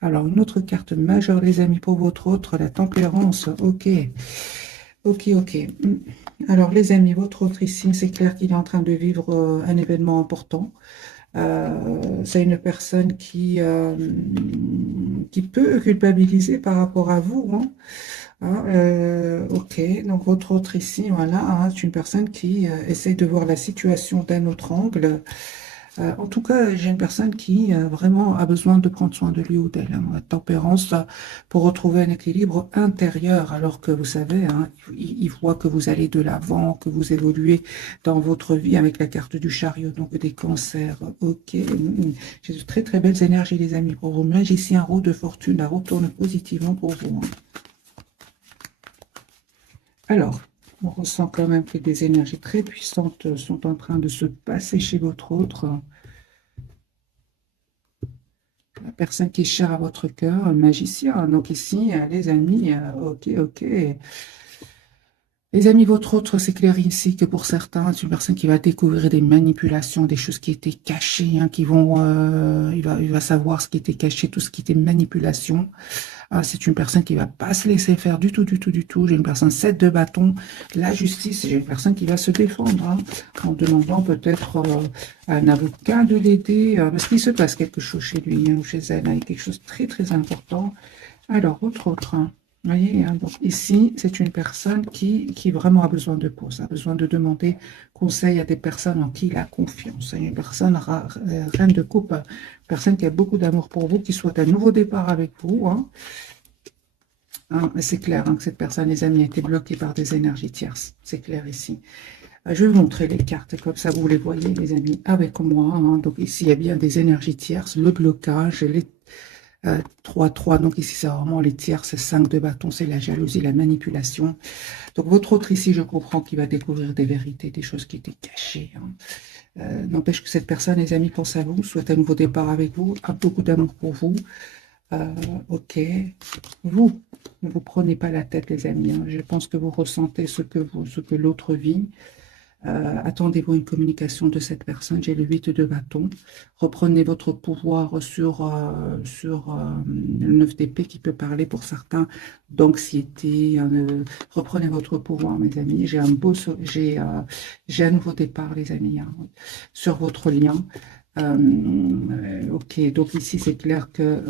Alors, une autre carte majeure, les amis, pour votre autre, la tempérance. Ok, ok, ok. Alors, les amis, votre autre ici, c'est clair qu'il est en train de vivre un événement important. C'est une personne qui peut culpabiliser par rapport à vous, hein. Ok, donc votre autre ici, voilà, hein, c'est une personne qui essaye de voir la situation d'un autre angle. En tout cas, j'ai une personne qui vraiment a besoin de prendre soin de lui ou d'elle, hein, la tempérance, pour retrouver un équilibre intérieur, alors que vous savez, hein, il voit que vous allez de l'avant, que vous évoluez dans votre vie avec la carte du chariot, donc des cancers. Ok, j'ai de très très belles énergies, les amis, pour vous. Magicien, roue de fortune, la roue tourne positivement pour vous, hein. Alors, on ressent quand même que des énergies très puissantes sont en train de se passer chez votre autre. La personne qui est chère à votre cœur, un magicien. Donc ici, les amis, ok, ok. Les amis, votre autre, c'est clair ici que pour certains, c'est une personne qui va découvrir des manipulations, des choses qui étaient cachées, hein, il va savoir ce qui était caché, tout ce qui était manipulation. Ah, c'est une personne qui va pas se laisser faire du tout, du tout, du tout. J'ai une personne 7 de bâton, la justice, j'ai une personne qui va se défendre, hein, en demandant peut-être à un avocat de l'aider, parce qu'il se passe quelque chose chez lui, hein, ou chez elle, hein, il y a quelque chose de très, très important. Alors, autre, hein. Vous voyez, hein, donc ici, c'est une personne qui vraiment a besoin de pause, a besoin de demander conseil à des personnes en qui il a confiance. Une personne reine de coupe, personne qui a beaucoup d'amour pour vous, qui souhaite un nouveau départ avec vous, hein. Hein, mais c'est clair, hein, que cette personne, les amis, a été bloquée par des énergies tierces. C'est clair ici. Je vais vous montrer les cartes, comme ça vous les voyez, les amis, avec moi, hein. Donc ici, il y a bien des énergies tierces, le blocage, les 3-3. Donc ici, c'est vraiment les tierces, 5 de bâton, c'est la jalousie, la manipulation. Donc votre autre ici, je comprends qu'il va découvrir des vérités, des choses qui étaient cachées, hein. N'empêche que cette personne, les amis, pense à vous, souhaite un nouveau départ avec vous, a beaucoup d'amour pour vous. Euh, ok. Vous, ne vous prenez pas la tête, les amis, hein. Je pense que vous ressentez ce que l'autre vit. Attendez-vous une communication de cette personne. J'ai le 8 de bâton. Reprenez votre pouvoir sur le 9 d'épée qui peut parler pour certains d'anxiété. Reprenez votre pouvoir, mes amis. J'ai un nouveau départ, les amis, hein, sur votre lien. Ok, donc ici c'est clair que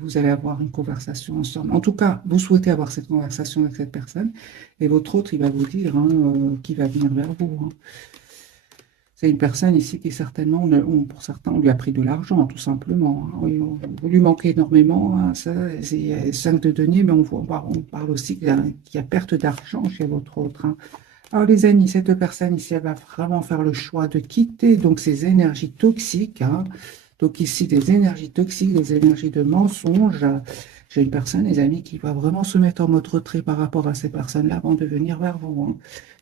vous allez avoir une conversation ensemble. En tout cas, vous souhaitez avoir cette conversation avec cette personne et votre autre, il va vous dire, hein, qui va venir vers vous, hein. C'est une personne ici qui certainement, pour certains, on lui a pris de l'argent, tout simplement, hein. Oui, vous lui manquez énormément, hein, ça, c'est 5 de denier, mais on parle aussi qu'il y a perte d'argent chez votre autre, hein. Alors les amis, cette personne ici, elle va vraiment faire le choix de quitter donc ces énergies toxiques, hein. Donc ici, des énergies toxiques, des énergies de mensonges. J'ai une personne, les amis, qui va vraiment se mettre en mode retrait par rapport à ces personnes-là avant de venir vers vous, hein.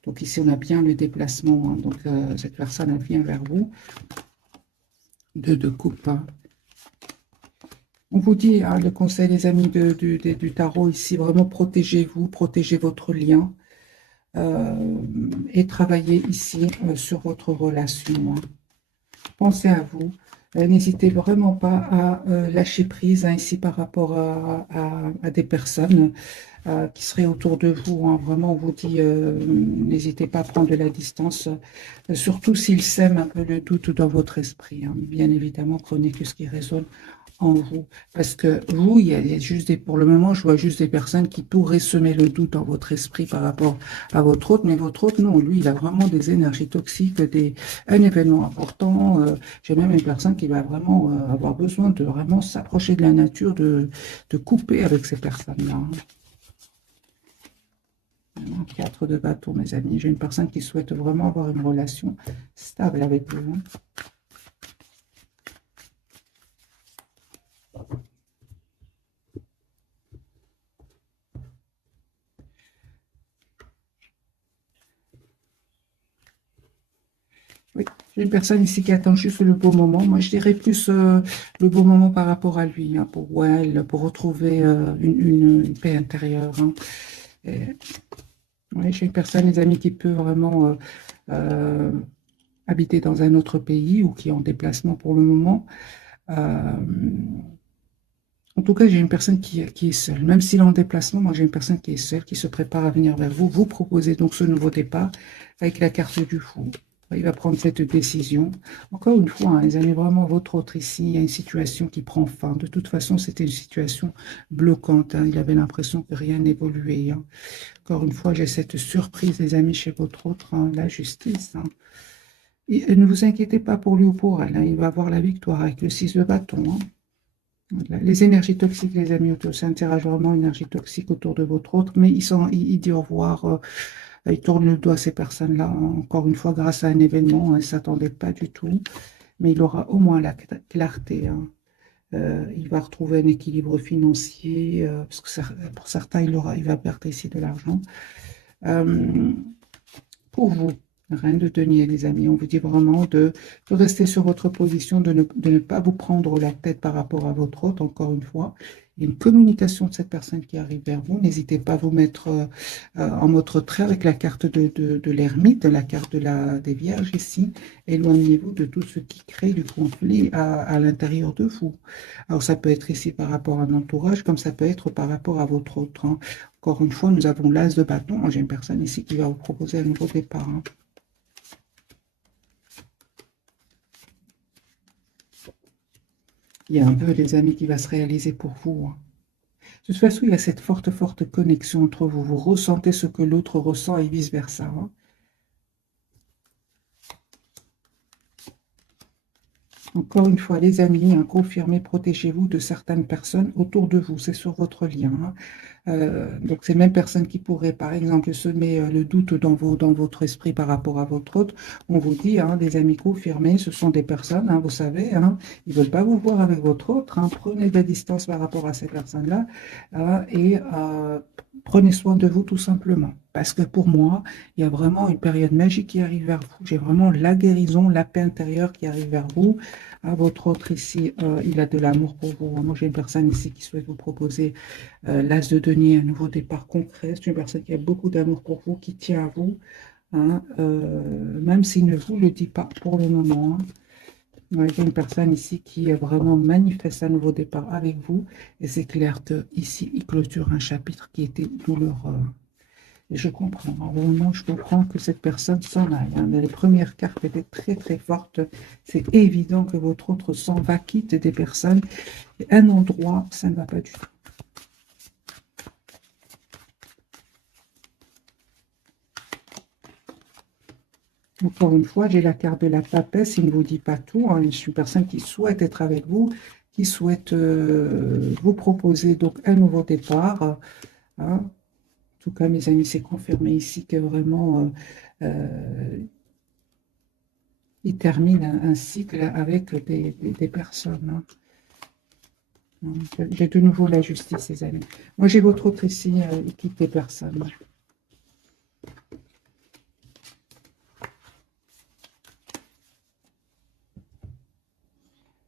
Donc ici, on a bien le déplacement, hein. Donc cette personne, elle vient vers vous. Deux de coupe, hein. On vous dit, hein, le conseil, les amis, du tarot ici, vraiment protégez-vous, protégez votre lien. Et travaillez ici sur votre relation, hein. Pensez à vous. N'hésitez vraiment pas à lâcher prise, hein, ici par rapport à des personnes qui seraient autour de vous, hein. Vraiment, on vous dit, n'hésitez pas à prendre de la distance, surtout s'ils sèment un peu le doute dans votre esprit, hein. Bien évidemment, prenez que ce qui résonne en vous. Parce que vous, il y a juste pour le moment, je vois juste des personnes qui pourraient semer le doute dans votre esprit par rapport à votre autre, mais votre autre, non, lui, il a vraiment des énergies toxiques, un événement important. J'ai même une personne qui va vraiment avoir besoin de vraiment s'approcher de la nature, de couper avec ces personnes-là, hein. 4 de bâton, mes amis. J'ai une personne qui souhaite vraiment avoir une relation stable avec vous, hein. Oui, j'ai une personne ici qui attend juste le beau moment. Moi, je dirais plus le beau moment par rapport à lui, hein, pour elle, pour retrouver une paix intérieure, hein. Et, ouais, j'ai une personne, les amis, qui peut vraiment euh, habiter dans un autre pays ou qui est en déplacement pour le moment. Euh, En tout cas, j'ai une personne qui est seule. Même s'il est en déplacement, moi j'ai une personne qui est seule, qui se prépare à venir vers vous. Vous proposez donc ce nouveau départ avec la carte du fou. Il va prendre cette décision. Encore une fois, hein, les amis, vraiment, votre autre ici, il y a une situation qui prend fin. De toute façon, c'était une situation bloquante, hein. Il avait l'impression que rien n'évoluait, hein. Encore une fois, j'ai cette surprise, les amis, chez votre autre, hein, la justice, hein. Et ne vous inquiétez pas pour lui ou pour elle, hein. Il va avoir la victoire avec le 6 de bâton, hein. Voilà. Les énergies toxiques, les amis, c'est un tirage vraiment énergie toxique autour de votre autre, mais il dit au revoir, il tourne le doigt à ces personnes-là, hein, encore une fois, grâce à un événement, hein, il ne s'attendait pas du tout, mais il aura au moins la clarté, hein. Il va retrouver un équilibre financier, parce que pour certains, il va perdre ici de l'argent. Euh, pour vous, reine de denier, les amis, on vous dit vraiment de rester sur votre position, de ne pas vous prendre la tête par rapport à votre hôte, encore une fois. Il y a une communication de cette personne qui arrive vers vous. N'hésitez pas à vous mettre en mode retrait avec la carte de l'ermite, la carte des vierges ici. Éloignez-vous de tout ce qui crée du conflit à l'intérieur de vous. Alors ça peut être ici par rapport à un entourage, comme ça peut être par rapport à votre autre, hein. Encore une fois, nous avons l'as de bâton. J'ai une personne ici qui va vous proposer un nouveau départ, hein. Il y a un peu, les amis, qui va se réaliser pour vous, hein. De toute façon, il y a cette forte, forte connexion entre vous. Vous ressentez ce que l'autre ressent et vice-versa, hein. Encore une fois, les amis, hein, confirmez, protégez-vous de certaines personnes autour de vous. C'est sur votre lien, hein. Donc, ces mêmes personnes qui pourraient, par exemple, semer le doute dans votre esprit par rapport à votre autre, on vous dit, hein, des amis confirmés, ce sont des personnes, hein, vous savez, hein, ils ne veulent pas vous voir avec votre autre, hein. Prenez de la distance par rapport à ces personnes-là, et prenez soin de vous tout simplement. Parce que pour moi, il y a vraiment une période magique qui arrive vers vous. J'ai vraiment la guérison, la paix intérieure qui arrive vers vous. À votre autre ici, il a de l'amour pour vous. Moi, j'ai une personne ici qui souhaite vous proposer l'as de denier, un nouveau départ concret. C'est une personne qui a beaucoup d'amour pour vous, qui tient à vous, hein, même s'il ne vous le dit pas pour le moment, hein. Ouais, j'ai une personne ici qui vraiment manifeste un nouveau départ avec vous. Et c'est clair que ici, il clôture un chapitre qui était douloureux. Et je comprends, hein, vraiment, je comprends que cette personne s'en aille, hein. Les premières cartes étaient très, très fortes. C'est évident que votre autre s'en va, quitte des personnes. Et un endroit, ça ne va pas du tout. Encore une fois, j'ai la carte de la papesse, il ne vous dit pas tout, hein. Je suis une personne qui souhaite être avec vous, qui souhaite vous proposer donc un nouveau départ, hein. En tout cas, mes amis, c'est confirmé ici que vraiment, il termine un cycle avec des personnes, hein. J'ai de nouveau la justice, les amis. Moi, j'ai votre autre ici, il quitte des personnes.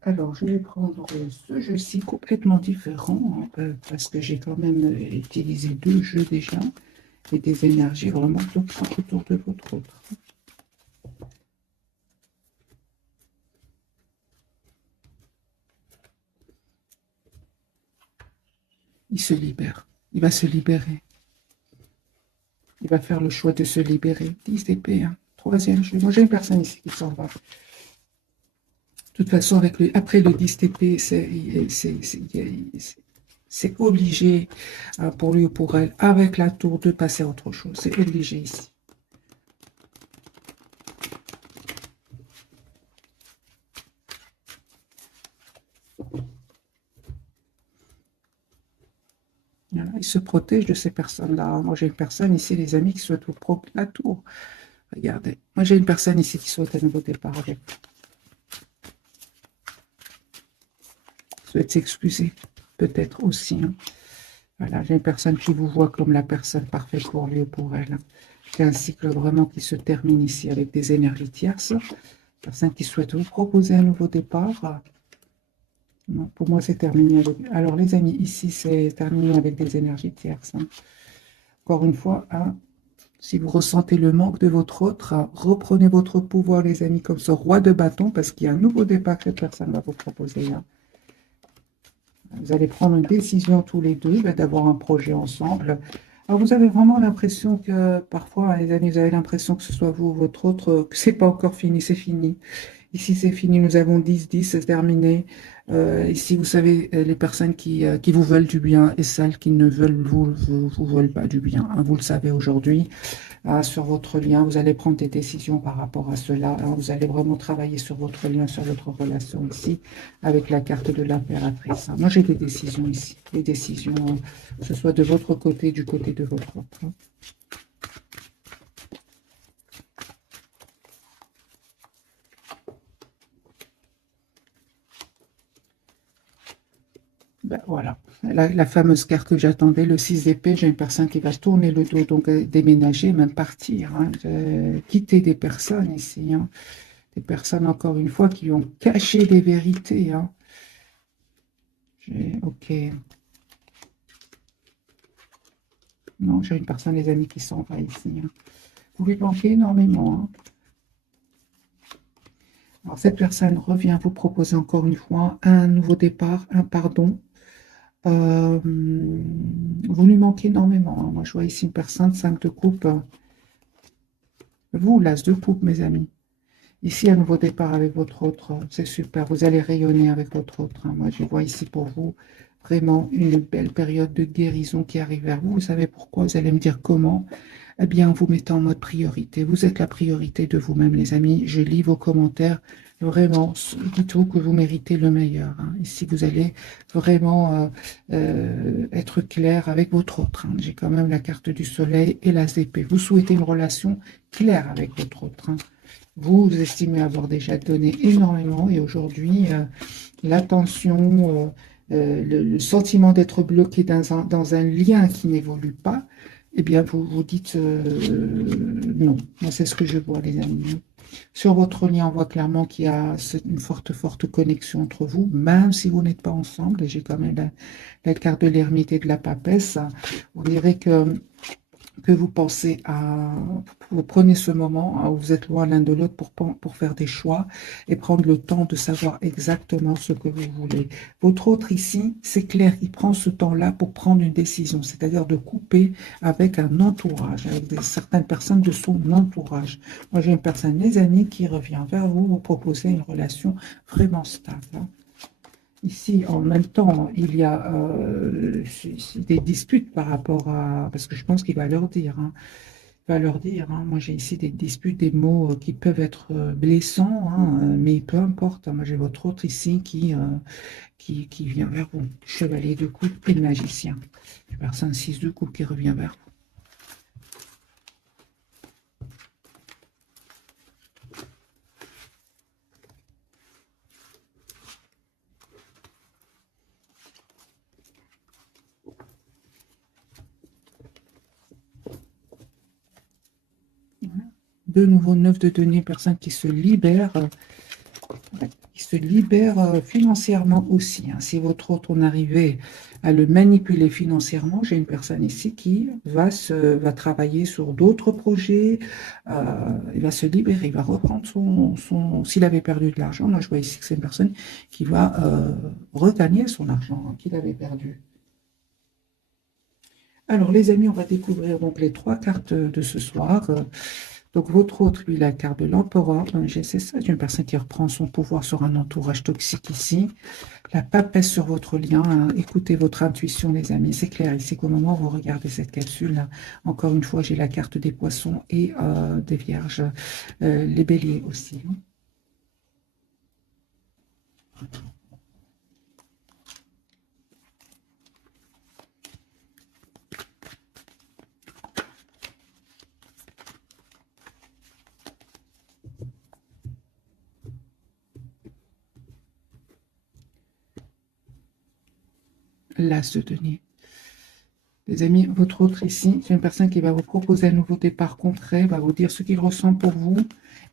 Alors, je vais prendre ce jeu-ci complètement différent, hein, parce que j'ai quand même utilisé deux jeux déjà et des énergies vraiment toxiques autour de votre autre. Il se libère. Il va se libérer. Il va faire le choix de se libérer. 10 d'épée, hein. Troisième jeu. Moi, j'ai une personne ici qui s'en va. De toute façon, après le 10 d'épée, c'est obligé, pour lui ou pour elle, avec la tour, de passer à autre chose. C'est obligé ici. Voilà, il se protège de ces personnes-là. Moi, j'ai une personne ici, les amis, qui souhaite vous prendre la tour. Regardez. Moi, j'ai une personne ici qui souhaite un nouveau départ avec vous. Souhaite s'excuser, peut-être aussi, hein. Voilà, j'ai une personne qui vous voit comme la personne parfaite pour lui ou pour elle, hein. C'est un cycle vraiment qui se termine ici avec des énergies tierces. Personne qui souhaite vous proposer un nouveau départ. Non, pour moi, c'est terminé avec... Alors, les amis, ici, c'est terminé avec des énergies tierces, hein. Encore une fois, hein, si vous ressentez le manque de votre autre, hein, reprenez votre pouvoir, les amis, comme ce roi de bâton, parce qu'il y a un nouveau départ que cette personne va vous proposer, hein. Vous allez prendre une décision tous les deux, d'avoir un projet ensemble. Alors, vous avez vraiment l'impression que, parfois, les amis, vous avez l'impression que ce soit vous ou votre autre, que c'est pas encore fini, c'est fini. Ici, c'est fini. Nous avons 10-10, c'est terminé. Ici, vous savez, les personnes qui vous veulent du bien et celles qui ne veulent vous veulent pas du bien, hein. Vous le savez aujourd'hui, sur votre lien. Vous allez prendre des décisions par rapport à cela, hein. Vous allez vraiment travailler sur votre lien, sur votre relation ici, avec la carte de l'impératrice, hein. Moi, j'ai des décisions ici. Des décisions, que ce soit de votre côté, du côté de votre autre, hein. Ben, voilà, la fameuse carte que j'attendais, le 6 d'épée, j'ai une personne qui va se tourner le dos, donc déménager, même partir, hein, quitter des personnes ici, hein, des personnes, encore une fois, qui ont caché des vérités, hein. Ok, non, j'ai une personne, les amis, qui s'en va ici, hein. Vous lui manquez énormément, hein. Alors, cette personne revient vous proposer encore une fois un nouveau départ, un pardon. Vous lui manquez énormément, hein. Moi, je vois ici une personne, 5 de coupe. Vous, l'as de coupe, mes amis. Ici, un nouveau départ avec votre autre. C'est super. Vous allez rayonner avec votre autre, hein. Moi, je vois ici pour vous vraiment une belle période de guérison qui arrive vers vous. Vous savez pourquoi? Vous allez me dire comment? Eh bien, en vous mettant en mode priorité. Vous êtes la priorité de vous-même, les amis. Je lis vos commentaires. Vraiment, dites-vous que vous méritez le meilleur, hein. Ici, vous allez vraiment être clair avec votre autre, hein. J'ai quand même la carte du soleil et la épée. Vous souhaitez une relation claire avec votre autre, hein. Vous estimez avoir déjà donné énormément et aujourd'hui, l'attention, le sentiment d'être bloqué dans un lien qui n'évolue pas, eh bien, vous vous dites non. Moi, c'est ce que je vois, les amis. Sur votre lien, on voit clairement qu'il y a une forte, forte connexion entre vous, même si vous n'êtes pas ensemble. Et j'ai quand même la carte de l'ermite et de la papesse. Vous verrez que vous pensez à, vous prenez ce moment, hein, où vous êtes loin l'un de l'autre pour faire des choix et prendre le temps de savoir exactement ce que vous voulez. Votre autre ici, c'est clair, il prend ce temps-là pour prendre une décision, c'est-à-dire de couper avec un entourage, avec certaines personnes de son entourage. Moi, j'ai une personne, les amis, qui revient vers vous, vous proposer une relation vraiment stable, hein. Ici, en même temps, il y a des disputes par rapport à... Parce que je pense qu'il va leur dire, hein. Il va leur dire, hein. Moi, j'ai ici des disputes, des mots qui peuvent être blessants, hein, mais peu importe, hein. Moi, j'ai votre autre ici qui vient vers vous. Chevalier de coupe et le magicien. J'ai personne 6 de coupe qui revient vers vous. Voilà. De nouveau, 9 de denier, personne qui se libère. Ouais, qui se libère financièrement aussi, hein. Si votre autre, on arrivait à le manipuler financièrement, j'ai une personne ici qui va travailler sur d'autres projets, il va se libérer, il va reprendre s'il avait perdu de l'argent, moi je vois ici que c'est une personne qui va regagner son argent, hein, qu'il avait perdu. Alors les amis, on va découvrir donc les 3 cartes de ce soir. Donc, votre autre, lui, la carte de l'empereur, c'est ça, une personne qui reprend son pouvoir sur un entourage toxique ici. La papesse sur votre lien, hein. Écoutez votre intuition, les amis. C'est clair ici qu'au moment où vous regardez cette capsule, encore une fois, j'ai la carte des poissons et des vierges, les béliers aussi, hein. L'as de denier. Les amis, votre autre ici, c'est une personne qui va vous proposer un nouveau départ concret, va vous dire ce qu'il ressent pour vous.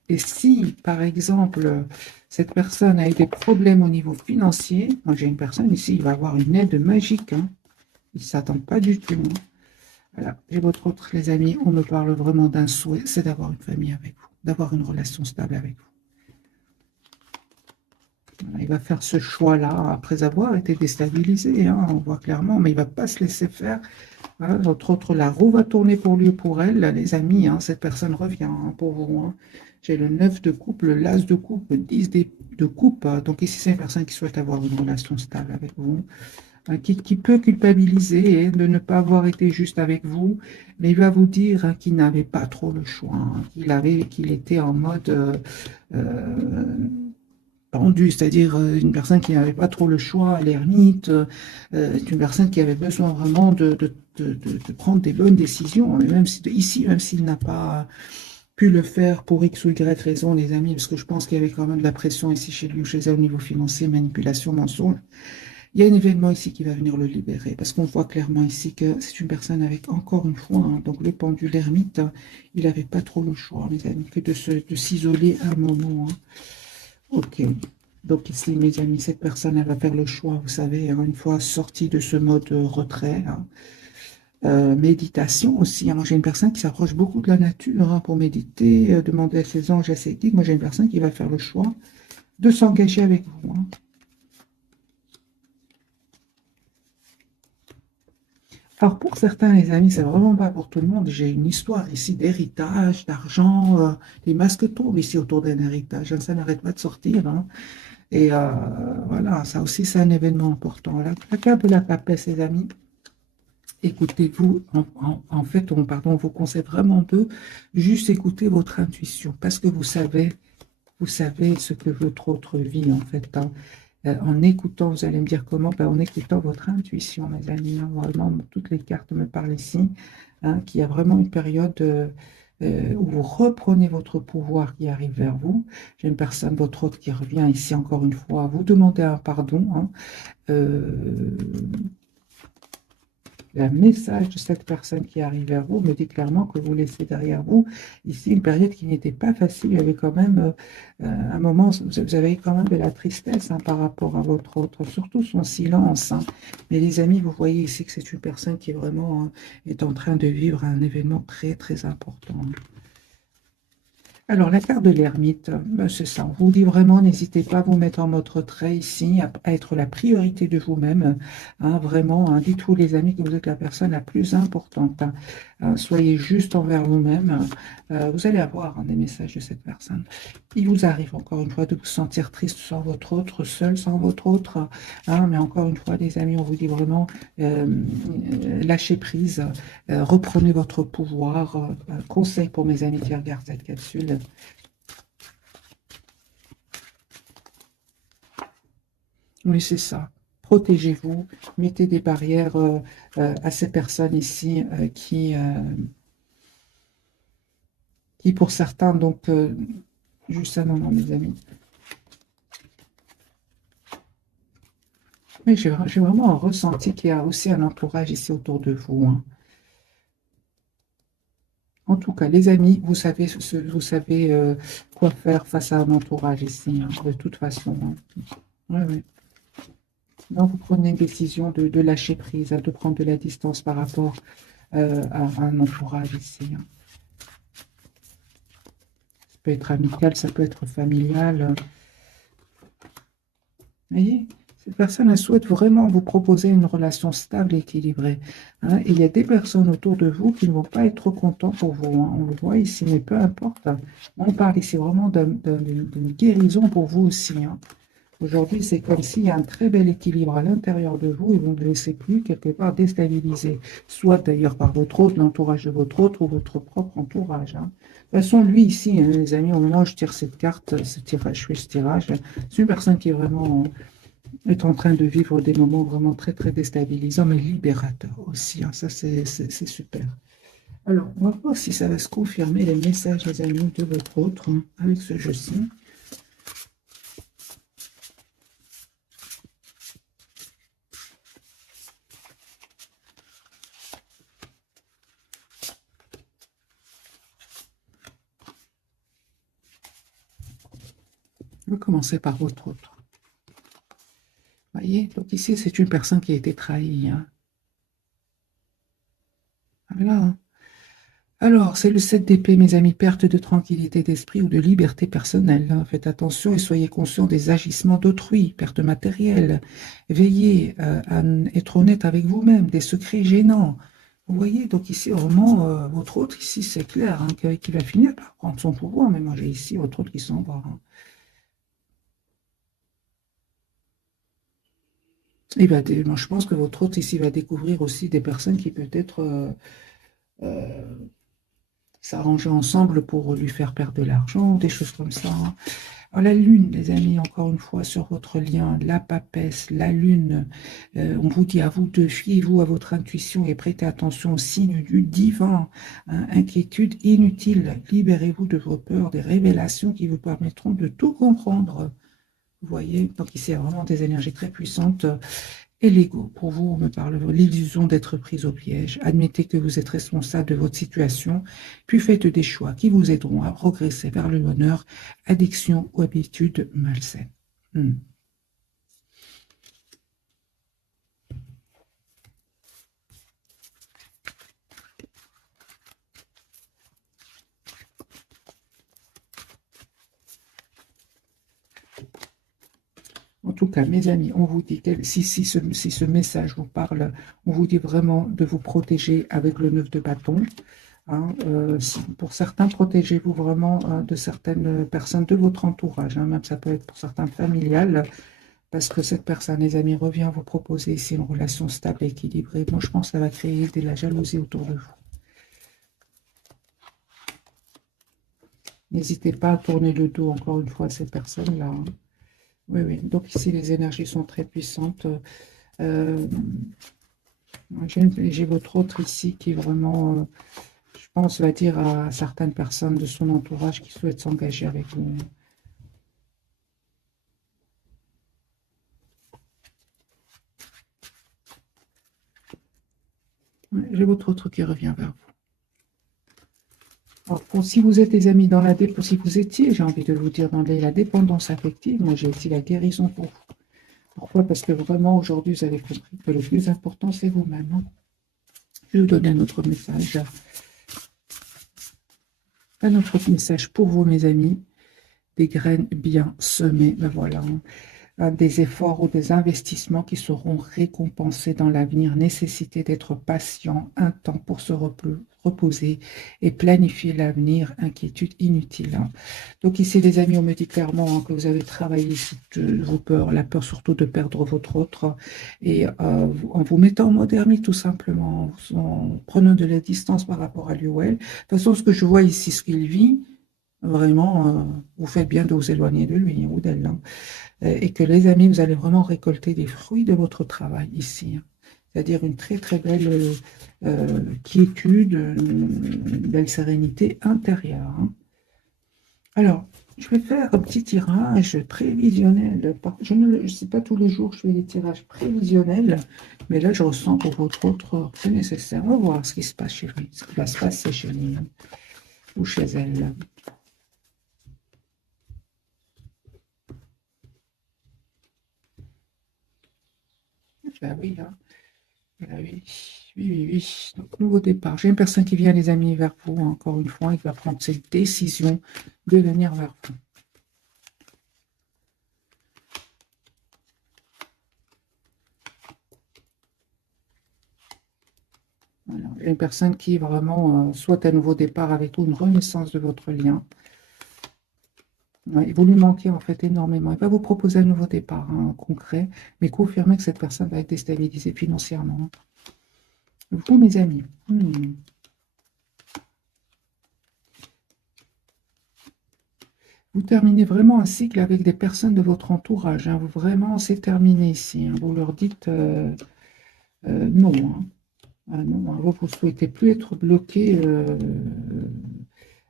Et si, par exemple, cette personne a eu des problèmes au niveau financier, moi j'ai une personne ici, il va avoir une aide magique, hein. Il ne s'attend pas du tout, hein. Voilà, j'ai votre autre, les amis, on me parle vraiment d'un souhait, c'est d'avoir une famille avec vous, d'avoir une relation stable avec vous. Il va faire ce choix-là après avoir été déstabilisé, hein, on voit clairement, mais il ne va pas se laisser faire. Voilà, entre autres, la roue va tourner pour lui ou pour elle, les amis, hein, cette personne revient hein, pour vous. Hein. J'ai le 9 de coupe, le l'as de coupe, le 10 de coupe. Donc ici, c'est une personne qui souhaite avoir une relation stable avec vous, hein, qui peut culpabiliser de ne pas avoir été juste avec vous, mais il va vous dire hein, qu'il n'avait pas trop le choix, hein, qu'il était en mode euh, pendu, c'est-à-dire une personne qui n'avait pas trop le choix, l'ermite, une personne qui avait besoin vraiment de prendre des bonnes décisions, et même si, ici, même s'il n'a pas pu le faire pour X ou Y raison, les amis, parce que je pense qu'il y avait quand même de la pression ici chez lui ou chez elle au niveau financier, manipulation, mensonge, il y a un événement ici qui va venir le libérer, parce qu'on voit clairement ici que c'est une personne avec, encore une fois, hein, donc le pendule ermite, il n'avait pas trop le choix, mes amis, que de s'isoler à un moment. Hein. Ok. Donc ici, mes amis, cette personne, elle va faire le choix, vous savez, hein, une fois sortie de ce mode retrait, hein. Méditation aussi. Hein. Moi, j'ai une personne qui s'approche beaucoup de la nature hein, pour méditer, demander à ses anges, à ses guides. Moi, j'ai une personne qui va faire le choix de s'engager avec vous. Hein. Alors, pour certains, les amis, c'est vraiment pas pour tout le monde. J'ai une histoire ici d'héritage, d'argent, les masques tombent ici autour d'un héritage. Hein. Ça n'arrête pas de sortir. Hein. Et voilà, ça aussi, c'est un événement important. La carte de la papesse, les amis, écoutez-vous, en fait, pardon, on vous conseille vraiment de juste écouter votre intuition parce que vous savez ce que votre autre vit, en fait. Hein. En écoutant, vous allez me dire comment, ben, en écoutant votre intuition, mes amis. Hein, vraiment, toutes les cartes me parlent ici, hein, qu'il y a vraiment une période où vous reprenez votre pouvoir qui arrive vers vous. J'ai une personne, votre autre, qui revient ici encore une fois, vous demander un pardon. Hein, euh, le message de cette personne qui arrive vers vous me dit clairement que vous laissez derrière vous ici une période qui n'était pas facile. Il y avait quand même un moment, vous avez quand même de la tristesse hein, par rapport à votre autre, surtout son silence. Hein. Mais les amis, vous voyez ici que c'est une personne qui vraiment est en train de vivre un événement très très important. Alors, la carte de l'ermite, ben, c'est ça. On vous dit vraiment, n'hésitez pas à vous mettre en mode retrait ici, à être la priorité de vous-même. Hein, vraiment, hein, dites-vous, les amis, que vous êtes la personne la plus importante. Hein. Soyez juste envers vous-même. Vous allez avoir hein, des messages de cette personne. Il vous arrive, encore une fois, de vous sentir triste sans votre autre, seul sans votre autre. Hein, mais encore une fois, les amis, on vous dit vraiment, lâchez prise, reprenez votre pouvoir. Conseil pour mes amis qui regardent cette capsule. Oui, c'est ça. Protégez-vous, mettez des barrières à ces personnes ici qui, pour certains, donc, juste un moment, mes amis. Mais j'ai vraiment ressenti qu'il y a aussi un entourage ici autour de vous. Hein. En tout cas, les amis, vous savez quoi faire face à un entourage ici, hein, de toute façon. Hein. Ouais, ouais. Non, vous prenez une décision de lâcher prise, hein, de prendre de la distance par rapport à un entourage ici. Hein. Ça peut être amical, ça peut être familial. Vous voyez, cette personne, elle souhaite vraiment vous proposer une relation stable et équilibrée. Hein. Et il y a des personnes autour de vous qui ne vont pas être contents pour vous. Hein. On le voit ici, mais peu importe. Hein. On parle ici vraiment d'une guérison pour vous aussi. Hein. Aujourd'hui, c'est comme s'il y a un très bel équilibre à l'intérieur de vous et vous ne vous laissez plus quelque part déstabiliser, soit d'ailleurs par votre autre, l'entourage de votre autre ou votre propre entourage. Hein. De toute façon, lui ici, hein, les amis, au moment où je tire cette carte, ce tirage, je fais ce tirage, c'est une personne qui est vraiment est en train de vivre des moments vraiment très très déstabilisants, mais libérateurs aussi. Hein. Ça, c'est super. Alors, on va voir si ça va se confirmer les messages, les amis, de votre autre hein, avec ce jeu-ci. On va commencer par votre autre. Vous voyez, donc ici, c'est une personne qui a été trahie. Hein. Voilà. Hein. Alors, c'est le 7 d'épée, mes amis, perte de tranquillité d'esprit ou de liberté personnelle, hein. Faites attention et soyez conscients des agissements d'autrui, perte matérielle. Veillez à être honnête avec vous-même, des secrets gênants. Vous voyez, donc ici, vraiment, votre autre, ici, c'est clair, hein, qu'il va finir par prendre son pouvoir, mais moi, j'ai ici votre autre qui s'en va, hein. Moi, je pense que votre autre, ici, va découvrir aussi des personnes qui peut-être euh, s'arranger ensemble pour lui faire perdre de l'argent, des choses comme ça, hein. Alors, la lune, les amis, encore une fois, sur votre lien, la papesse, la lune, on vous dit à vous de fiez-vous à votre intuition et prêtez attention aux signes du divin, hein. Inquiétude inutile, libérez-vous de vos peurs, des révélations qui vous permettront de tout comprendre. Vous voyez, donc ici, il y a vraiment des énergies très puissantes. Et l'ego, pour vous, on me parle de l'illusion d'être prise au piège. Admettez que vous êtes responsable de votre situation, puis faites des choix qui vous aideront à progresser vers le bonheur, addiction ou habitude malsaine. Hmm. En tout cas, mes amis, on vous dit, si ce message vous parle, on vous dit vraiment de vous protéger avec le 9 de bâton, hein. Pour certains, protégez-vous vraiment de certaines personnes de votre entourage, hein. Même ça peut être pour certains familial. Parce que cette personne, les amis, revient vous proposer ici une relation stable et équilibrée. Moi, je pense que ça va créer de la jalousie autour de vous. N'hésitez pas à tourner le dos, encore une fois, à ces personnes-là, hein. Oui, oui. Donc ici, les énergies sont très puissantes. Euh, j'ai votre autre ici qui vraiment, je pense, va dire à certaines personnes de son entourage qui souhaitent s'engager avec vous. Ouais, j'ai votre autre qui revient vers vous. Alors, si vous êtes des amis dans la dépendance, si vous étiez, j'ai envie de vous dire, dans la dépendance affective, moi j'ai ici la guérison pour vous. Pourquoi? Parce que vraiment, aujourd'hui, vous avez compris que le plus important, c'est vous-même, hein. Je vais vous donner un autre message. Un autre message pour vous, mes amis. Des graines bien semées, ben voilà, hein. Des efforts ou des investissements qui seront récompensés dans l'avenir. Nécessité d'être patient, un temps pour se reposer et planifier l'avenir. Inquiétude inutile, hein. Donc ici, les amis, on me dit clairement, hein, que vous avez travaillé toutes vos peurs, la peur surtout de perdre votre autre, et en vous mettant en mode ermite tout simplement, en prenant de la distance par rapport à lui ou elle. De toute façon, ce que je vois ici, ce qu'il vit, vraiment, vous faites bien de vous éloigner de lui, hein, ou d'elle, hein. Et que les amis, vous allez vraiment récolter les fruits de votre travail ici, hein. C'est-à-dire une très très belle quiétude, une belle sérénité intérieure, hein. Alors, je vais faire un petit tirage prévisionnel. Je ne sais pas tous les jours, je fais des tirages prévisionnels, mais là, je ressens pour votre autre, c'est nécessaire. On va voir ce qui se passe chez lui, ce qui va se passer chez lui, hein, ou chez elle. Ben oui, hein. Ben oui, oui, oui, oui. Donc, nouveau départ. J'ai une personne qui vient, les amis, vers vous, hein, encore une fois, il va prendre cette décision de venir vers vous. Voilà. J'ai une personne qui vraiment souhaite un nouveau départ avec vous, une renaissance de votre lien. Ouais, vous lui manquez en fait énormément. Il va vous proposer un nouveau départ, hein, concret, mais confirmez que cette personne va être déstabilisée financièrement. Vous, mes amis, vous terminez vraiment un cycle avec des personnes de votre entourage, hein. Vous vraiment, c'est terminé ici, hein. Vous leur dites non, hein. Ah non, hein. Vous ne souhaitez plus être bloqué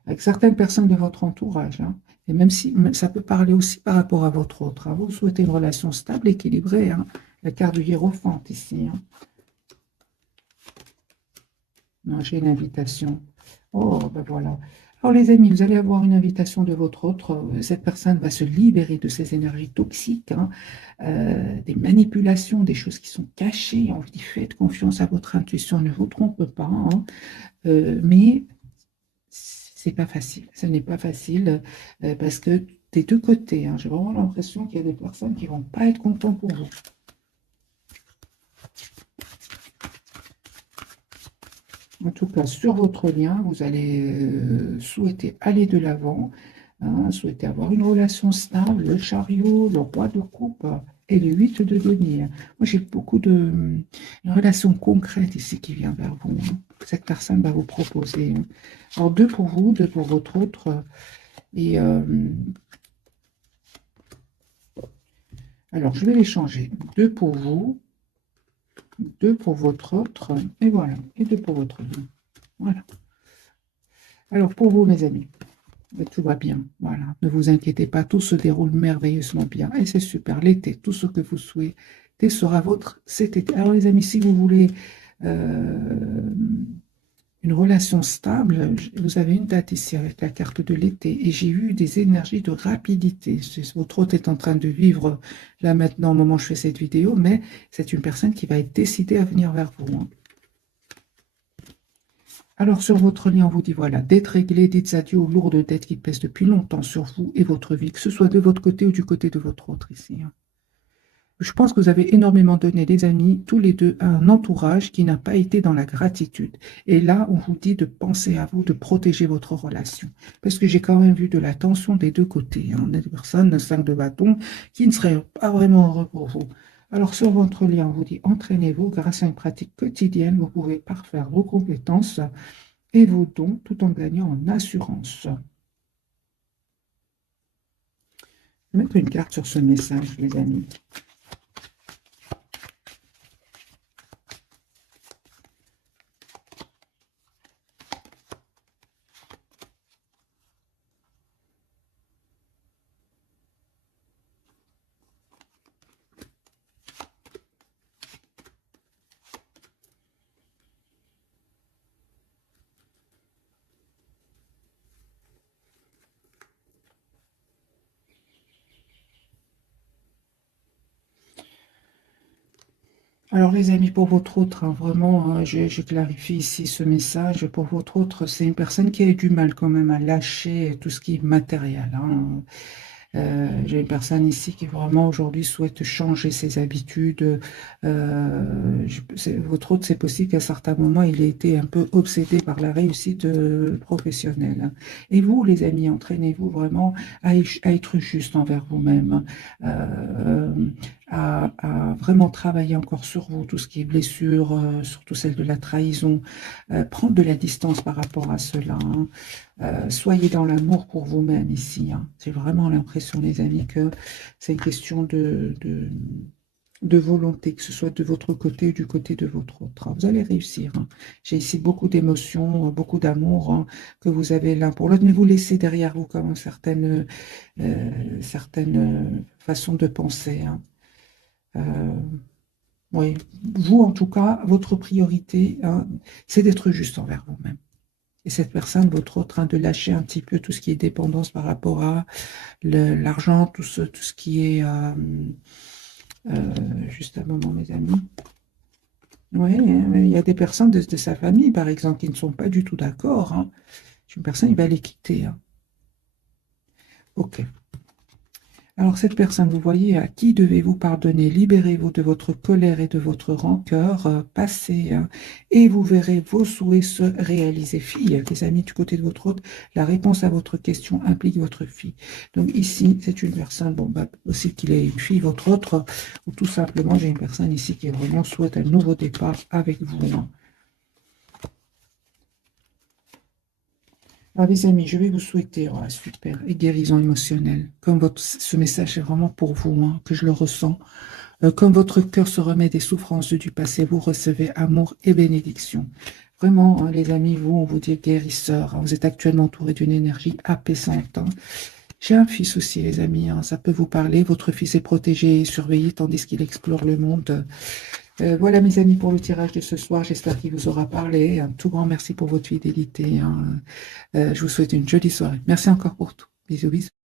avec certaines personnes de votre entourage, hein. Et même si ça peut parler aussi par rapport à votre autre, hein. Vous souhaitez une relation stable, équilibrée, hein. La carte du hiérophante ici, hein. Non, j'ai une invitation. Oh, ben voilà. Alors les amis, vous allez avoir une invitation de votre autre. Cette personne va se libérer de ces énergies toxiques, hein, des manipulations, des choses qui sont cachées. On vous dit, faites confiance à votre intuition, ne vous trompez pas, hein. Mais c'est pas facile. Ce n'est pas facile parce que des deux côtés, hein, j'ai vraiment l'impression qu'il y a des personnes qui vont pas être contentes pour vous. En tout cas, sur votre lien, vous allez souhaiter aller de l'avant, hein, souhaiter avoir une relation stable, le chariot, le roi de coupe et le 8 de denier. Moi, j'ai beaucoup une relation concrète ici qui vient vers vous, hein, que cette personne va vous proposer, hein. Alors, deux pour vous, deux pour votre autre. Et alors, je vais les changer. Deux pour vous, deux pour votre autre, et voilà, et deux pour votre lien. Voilà. Alors, pour vous, mes amis. Tout va bien, voilà. Ne vous inquiétez pas, tout se déroule merveilleusement bien. Et c'est super. L'été, tout ce que vous souhaitez sera votre cet été. Alors les amis, si vous voulez une relation stable, vous avez une date ici avec la carte de l'été. Et j'ai eu des énergies de rapidité. Votre hôte est en train de vivre là maintenant au moment où je fais cette vidéo, mais c'est une personne qui va être décidée à venir vers vous, hein. Alors, sur votre lien, on vous dit, voilà, dettes réglées, dites adieu aux lourdes dettes qui pèsent depuis longtemps sur vous et votre vie, que ce soit de votre côté ou du côté de votre autre ici, hein. Je pense que vous avez énormément donné, les amis, tous les deux, à un entourage qui n'a pas été dans la gratitude. Et là, on vous dit de penser à vous, de protéger votre relation. Parce que j'ai quand même vu de la tension des deux côtés, hein. Des personnes, 5 de bâton, qui ne seraient pas vraiment heureux pour vous. Alors, sur votre lien, on vous dit, entraînez-vous grâce à une pratique quotidienne. Vous pouvez parfaire vos compétences et vos dons tout en gagnant en assurance. Je vais mettre une carte sur ce message, les amis. Alors les amis, pour votre autre, hein, vraiment, hein, je clarifie ici ce message. Pour votre autre, c'est une personne qui a eu du mal quand même à lâcher tout ce qui est matériel, hein. J'ai une personne ici qui vraiment aujourd'hui souhaite changer ses habitudes. Votre autre, c'est possible qu'à certains moments, il ait été un peu obsédé par la réussite professionnelle, hein. Et vous, les amis, entraînez-vous vraiment à être juste envers vous-même, à vraiment travailler encore sur vous, tout ce qui est blessure, surtout celle de la trahison, prendre de la distance par rapport à cela, hein. Soyez dans l'amour pour vous-même ici, hein. J'ai vraiment l'impression, les amis, que c'est une question de volonté, que ce soit de votre côté ou du côté de votre autre, hein. Vous allez réussir, hein. J'ai ici beaucoup d'émotions, beaucoup d'amour, hein, que vous avez l'un pour l'autre, mais vous laissez derrière vous comme certaines façons de penser, hein. Oui, vous, en tout cas, votre priorité, hein, c'est d'être juste envers vous-même. Et cette personne, votre autre, train de lâcher un petit peu tout ce qui est dépendance par rapport à l'argent, tout ce qui est... juste un moment, mes amis. Oui, il y a des personnes de sa famille, par exemple, qui ne sont pas du tout d'accord, hein. Une personne, il va les quitter, hein. Ok. Alors cette personne, vous voyez, à qui devez-vous pardonner? Libérez-vous de votre colère et de votre rancœur, passez, hein, et vous verrez vos souhaits se réaliser. Fille, les amis, du côté de votre autre, la réponse à votre question implique votre fille. Donc ici, c'est une personne, bon, bah, possible qu'il ait une fille, votre autre, ou tout simplement, j'ai une personne ici qui vraiment souhaite un nouveau départ avec vous, hein. Alors les amis, je vais vous souhaiter, oh, super, et guérison émotionnelle. Comme ce message est vraiment pour vous, hein, que je le ressens. Comme votre cœur se remet des souffrances du passé, vous recevez amour et bénédiction. Vraiment, hein, les amis, vous, on vous dit guérisseur, hein. Vous êtes actuellement entouré d'une énergie apaisante, hein. J'ai un fils aussi, les amis, hein, ça peut vous parler. Votre fils est protégé et surveillé tandis qu'il explore le monde. Voilà, mes amis, pour le tirage de ce soir. J'espère qu'il vous aura parlé. Un tout grand merci pour votre fidélité, hein. Je vous souhaite une jolie soirée. Merci encore pour tout. Bisous, bisous.